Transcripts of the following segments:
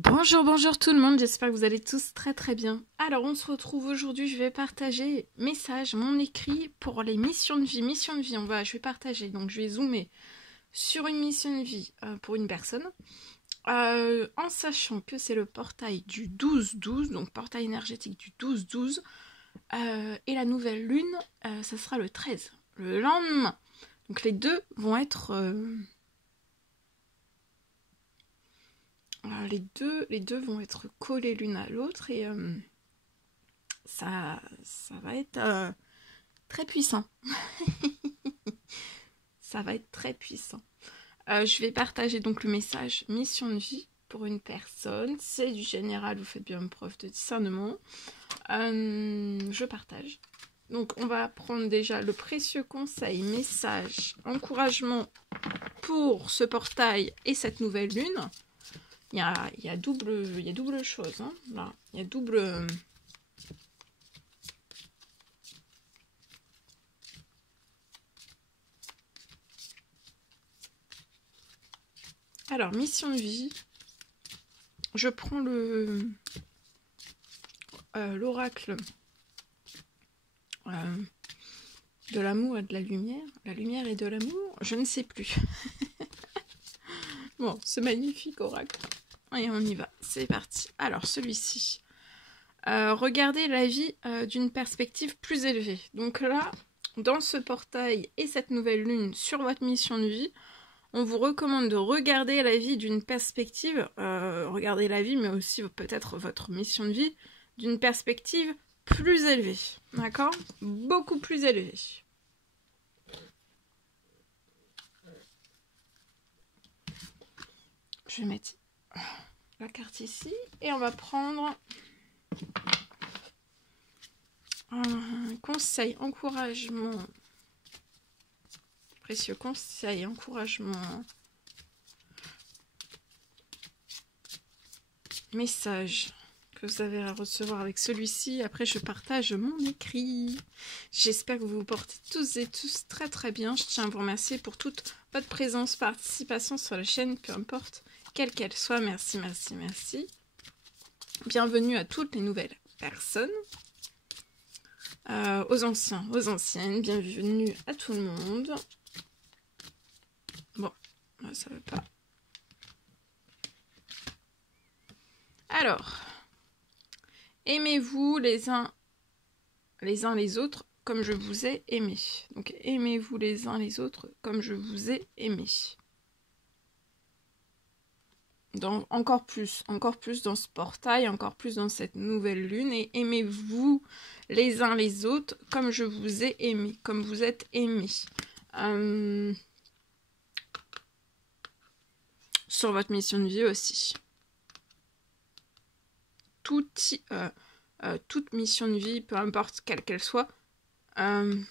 Bonjour, bonjour tout le monde, j'espère que vous allez tous très bien. Alors on se retrouve aujourd'hui, je vais partager message, mon écrit pour les missions de vie. Je vais partager, donc je vais zoomer sur une mission de vie pour une personne. En sachant que c'est le portail du 12-12, donc portail énergétique du 12-12, et la nouvelle lune, ça sera le 13, le lendemain. Donc les deux vont être... les deux vont être collés l'une à l'autre et ça va être très puissant. Ça va être très puissant. Je vais partager donc le message mission de vie pour une personne. C'est du général, vous faites bien preuve de discernement. Je partage. Donc on va prendre déjà le précieux conseil, message, encouragement pour ce portail et cette nouvelle lune. Il y a double chose, hein, là. Il y a double... Alors, mission de vie. Je prends l'oracle de l'amour et de la lumière. La lumière et de l'amour, je ne sais plus. Bon, ce magnifique oracle. Et on y va, c'est parti. Alors, celui-ci. Regardez la vie d'une perspective plus élevée. Donc là, dans ce portail et cette nouvelle lune sur votre mission de vie, on vous recommande de regarder la vie d'une perspective, regarder la vie, mais aussi peut-être votre mission de vie, d'une perspective plus élevée. D'accord? Beaucoup plus élevée. Je vais mettre la carte ici et on va prendre un conseil, encouragement, précieux conseil, encouragement, message que vous avez à recevoir avec celui-ci. Après, je partage mon écrit. J'espère que vous vous portez tous et tous très bien. Je tiens à vous remercier pour toute votre présence, participation sur la chaîne, peu importe quelle qu'elle soit. Merci. Bienvenue à toutes les nouvelles personnes. Aux anciens, aux anciennes, bienvenue à tout le monde. Bon, ça veut pas. Alors, aimez-vous les uns les autres comme je vous ai aimé. Donc, aimez-vous les uns les autres comme je vous ai aimé. Encore plus dans ce portail, encore plus dans cette nouvelle lune. Et aimez-vous les uns les autres comme je vous ai aimé, comme vous êtes aimés. Sur votre mission de vie aussi. Toute mission de vie, peu importe quelle qu'elle soit, de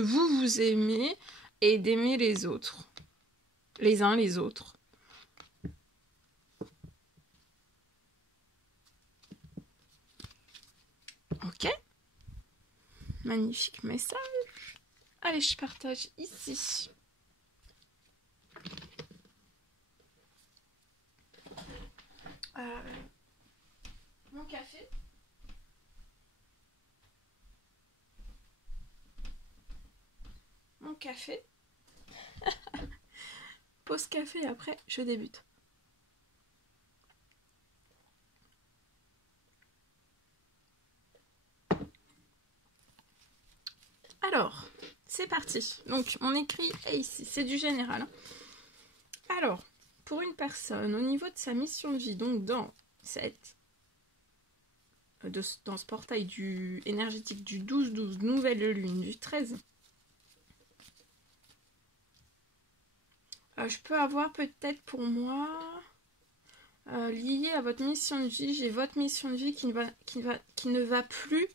vous aimer et d'aimer les autres. Les uns les autres. Ok. Magnifique message. Allez, je partage ici. Mon café. Mon café. Pause café, après je débute. Alors, c'est parti. Donc, mon écrit est ici. C'est du général. Alors, pour une personne, au niveau de sa mission de vie, donc dans ce portail énergétique du 12-12, nouvelle lune, du 13, je peux avoir peut-être pour moi, lié à votre mission de vie, j'ai votre mission de vie qui ne va plus...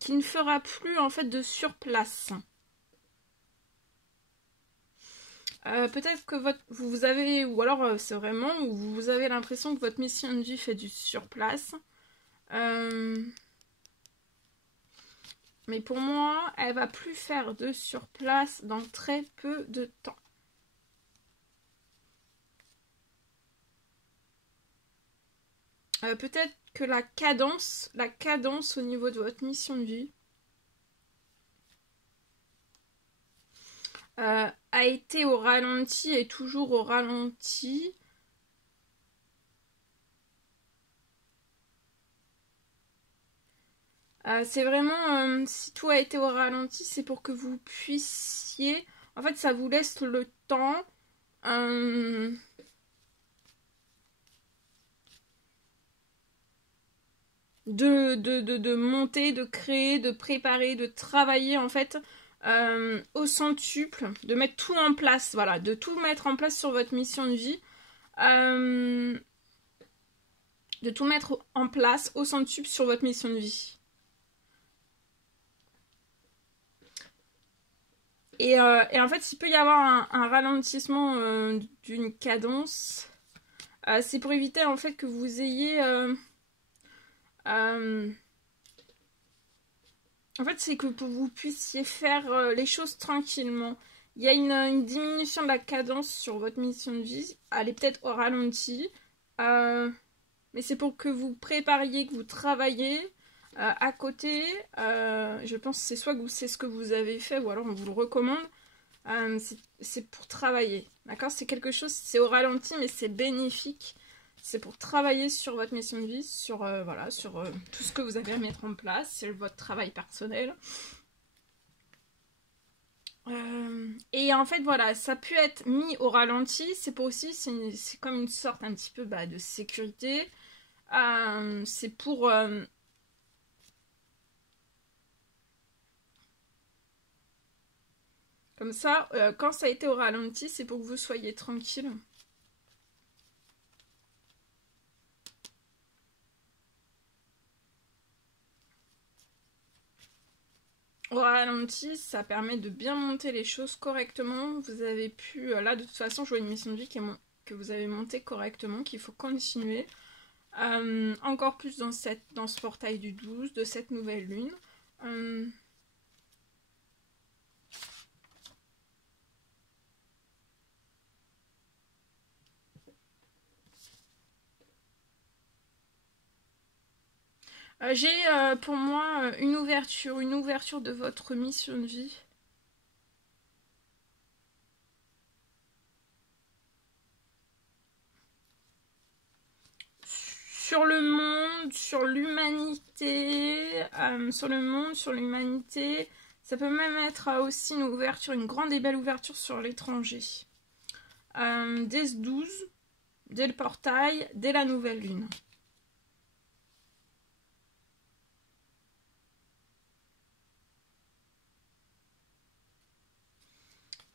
qui ne fera plus en fait de surplace. Peut-être que vous avez, ou alors c'est vraiment, ou vous avez l'impression que votre mission de vie fait du surplace. Mais pour moi, elle va plus faire de surplace dans très peu de temps. peut-être que la cadence au niveau de votre mission de vie a été au ralenti et toujours au ralenti. C'est vraiment, si tout a été au ralenti, c'est pour que vous puissiez, en fait ça vous laisse le temps de monter, de créer, de préparer, de travailler en fait au centuple, de mettre tout en place, voilà, de tout mettre en place sur votre mission de vie, de tout mettre en place au centuple sur votre mission de vie. Et en fait, il peut y avoir un ralentissement d'une cadence. C'est pour éviter en fait que vous ayez... en fait, c'est que pour que vous puissiez faire les choses tranquillement. Il y a une diminution de la cadence sur votre mission de vie. Elle est peut-être au ralenti. Mais c'est pour que vous prépariez, que vous travaillez à côté. Je pense que c'est soit que c'est ce que vous avez fait ou alors on vous le recommande. C'est pour travailler. D'accord? C'est quelque chose, c'est au ralenti, mais c'est bénéfique. C'est pour travailler sur votre mission de vie, sur, voilà, sur tout ce que vous avez à mettre en place, c'est votre travail personnel. Et en fait, voilà, ça peut être mis au ralenti. C'est pour aussi, c'est comme une sorte un petit peu de sécurité. C'est pour... comme ça, quand ça a été au ralenti, c'est pour que vous soyez tranquille. Au ralenti, ça permet de bien monter les choses correctement. Vous avez pu, là de toute façon, je vois une mission de vie que vous avez montée correctement, qu'il faut continuer. Encore plus dans ce portail du 12, de cette nouvelle lune. J'ai pour moi une ouverture de votre mission de vie. Sur le monde, sur l'humanité, sur le monde, sur l'humanité. Ça peut même être aussi une ouverture, une grande et belle ouverture sur l'étranger. Dès ce 12, dès le portail, dès la nouvelle lune.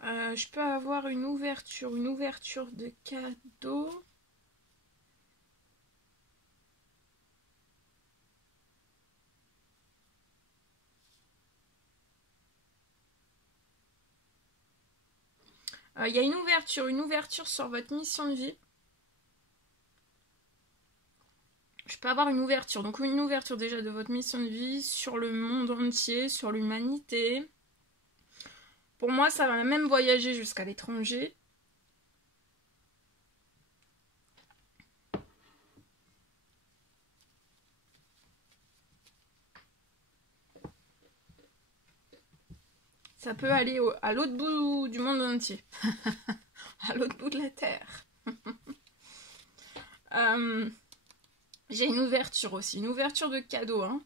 Je peux avoir une ouverture de cadeau. Il y a une ouverture sur votre mission de vie. Je peux avoir une ouverture, donc une ouverture déjà de votre mission de vie sur le monde entier, sur l'humanité. Pour moi, ça va même voyager jusqu'à l'étranger. Ça peut aller à l'autre bout du monde entier. À l'autre bout de la Terre. J'ai une ouverture aussi, une ouverture de cadeau. Hein.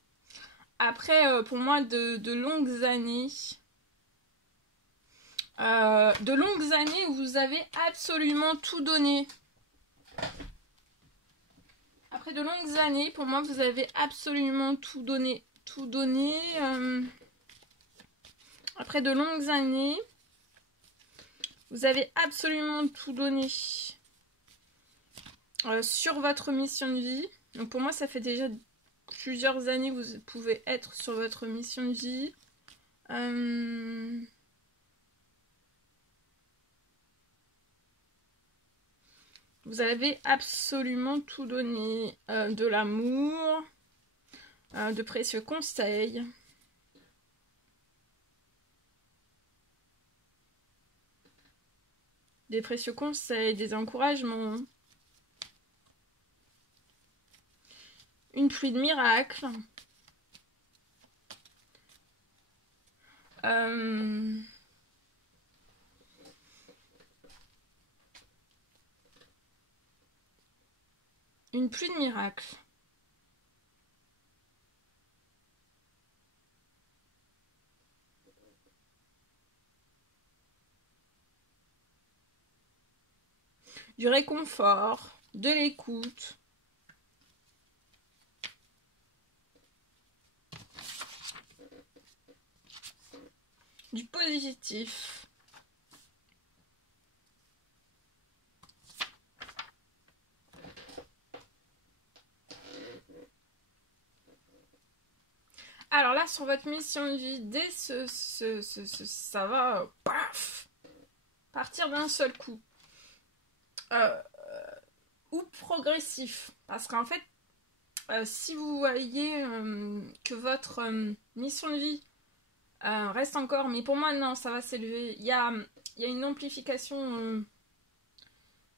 Après, pour moi, de longues années... de longues années où vous avez absolument tout donné. Après de longues années, pour moi, vous avez absolument tout donné. Tout donné. Après de longues années, vous avez absolument tout donné sur votre mission de vie. Donc pour moi, ça fait déjà plusieurs années que vous pouvez être sur votre mission de vie. Vous avez absolument tout donné. De l'amour, de précieux conseils. Des précieux conseils, des encouragements. Une pluie de miracles. Une pluie de miracles. Du réconfort, de l'écoute. Du positif. Alors là, sur votre mission de vie, dès ça va paf, partir d'un seul coup. Ou progressif. Parce qu'en fait, si vous voyez que votre mission de vie reste encore, mais pour moi, non, ça va s'élever. Il y a une amplification.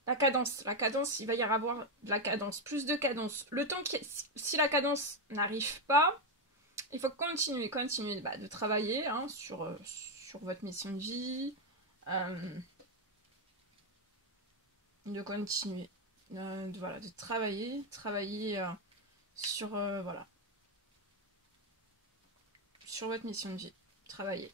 La cadence, il va y avoir de la cadence, plus de cadence. Le temps si la cadence n'arrive pas, il faut continuer de travailler hein, sur votre mission de vie, de continuer, de travailler sur voilà, sur votre mission de vie, travailler.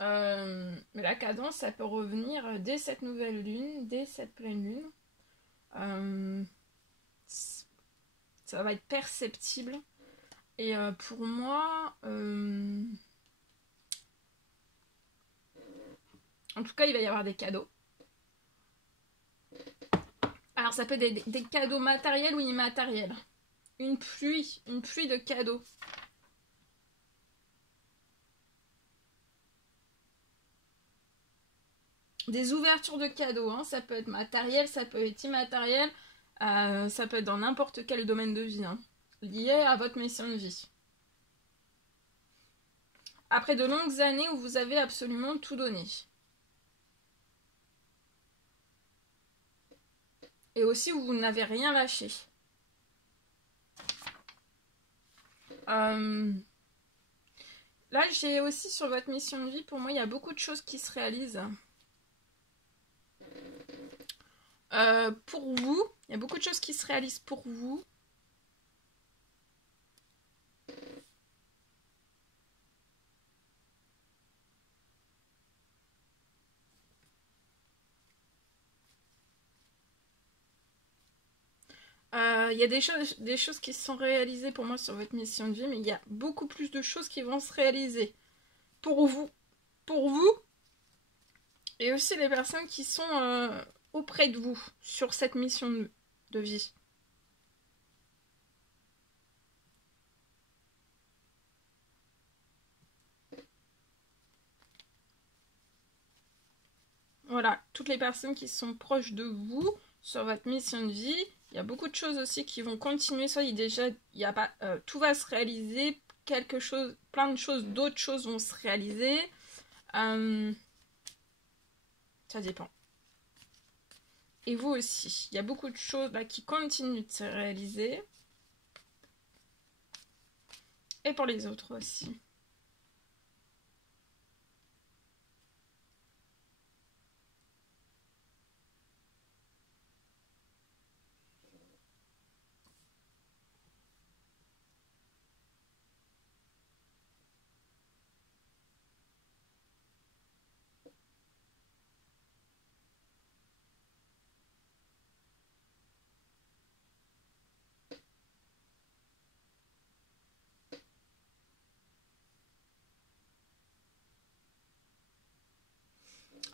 Mais la cadence, ça peut revenir dès cette nouvelle lune, dès cette pleine lune. Ça va être perceptible. Et pour moi, en tout cas, il va y avoir des cadeaux. Alors, ça peut être des cadeaux matériels ou immatériels. Une pluie de cadeaux. Des ouvertures de cadeaux, hein. Ça peut être matériel, ça peut être immatériel, ça peut être dans n'importe quel domaine de vie, hein, lié à votre mission de vie. Après de longues années où vous avez absolument tout donné. Et aussi où vous n'avez rien lâché. Là, j'ai aussi sur votre mission de vie, pour moi, il y a beaucoup de choses qui se réalisent. Pour vous, il y a beaucoup de choses qui se réalisent pour vous. Il y a des choses qui se sont réalisées pour moi sur votre mission de vie, mais il y a beaucoup plus de choses qui vont se réaliser pour vous, et aussi les personnes qui sont auprès de vous sur cette mission de vie. Voilà, toutes les personnes qui sont proches de vous sur votre mission de vie. Il y a beaucoup de choses aussi qui vont continuer. Soit il y a pas, tout va se réaliser, quelque chose, plein de choses, d'autres choses vont se réaliser. Ça dépend. Et vous aussi, il y a beaucoup de choses là qui continuent de se réaliser. Et pour les autres aussi.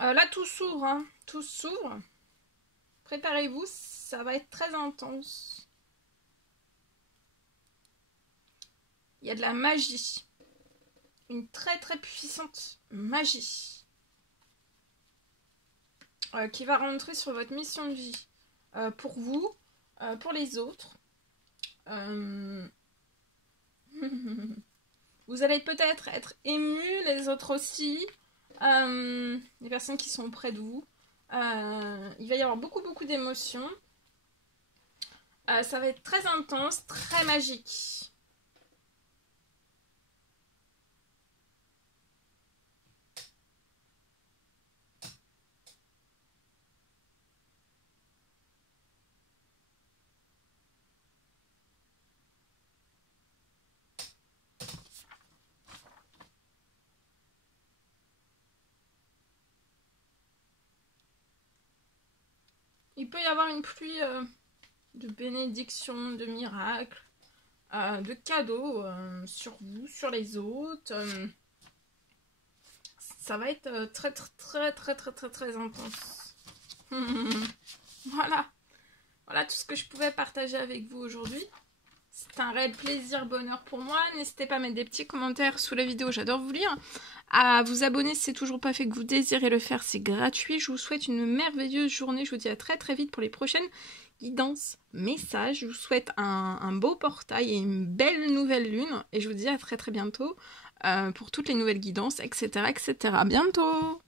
Là, tout s'ouvre, hein. Tout s'ouvre. Préparez-vous, ça va être très intense. Il y a de la magie. Une très très puissante magie. Qui va rentrer sur votre mission de vie. Pour vous, pour les autres. Vous allez peut-être être ému, les autres aussi. Les personnes qui sont près de vous. Il va y avoir beaucoup d'émotions. Ça va être très intense, très magique. Il peut y avoir une pluie de bénédictions, de miracles, de cadeaux sur vous, sur les autres. Ça va être très intense. Voilà. Voilà tout ce que je pouvais partager avec vous aujourd'hui. C'est un réel plaisir, bonheur pour moi. N'hésitez pas à mettre des petits commentaires sous la vidéo, j'adore vous lire. À vous abonner si c'est toujours pas fait, que vous désirez le faire, c'est gratuit. Je vous souhaite une merveilleuse journée. Je vous dis à très vite pour les prochaines guidances, messages. Je vous souhaite un beau portail et une belle nouvelle lune. Et je vous dis à très bientôt pour toutes les nouvelles guidances, etc. À bientôt!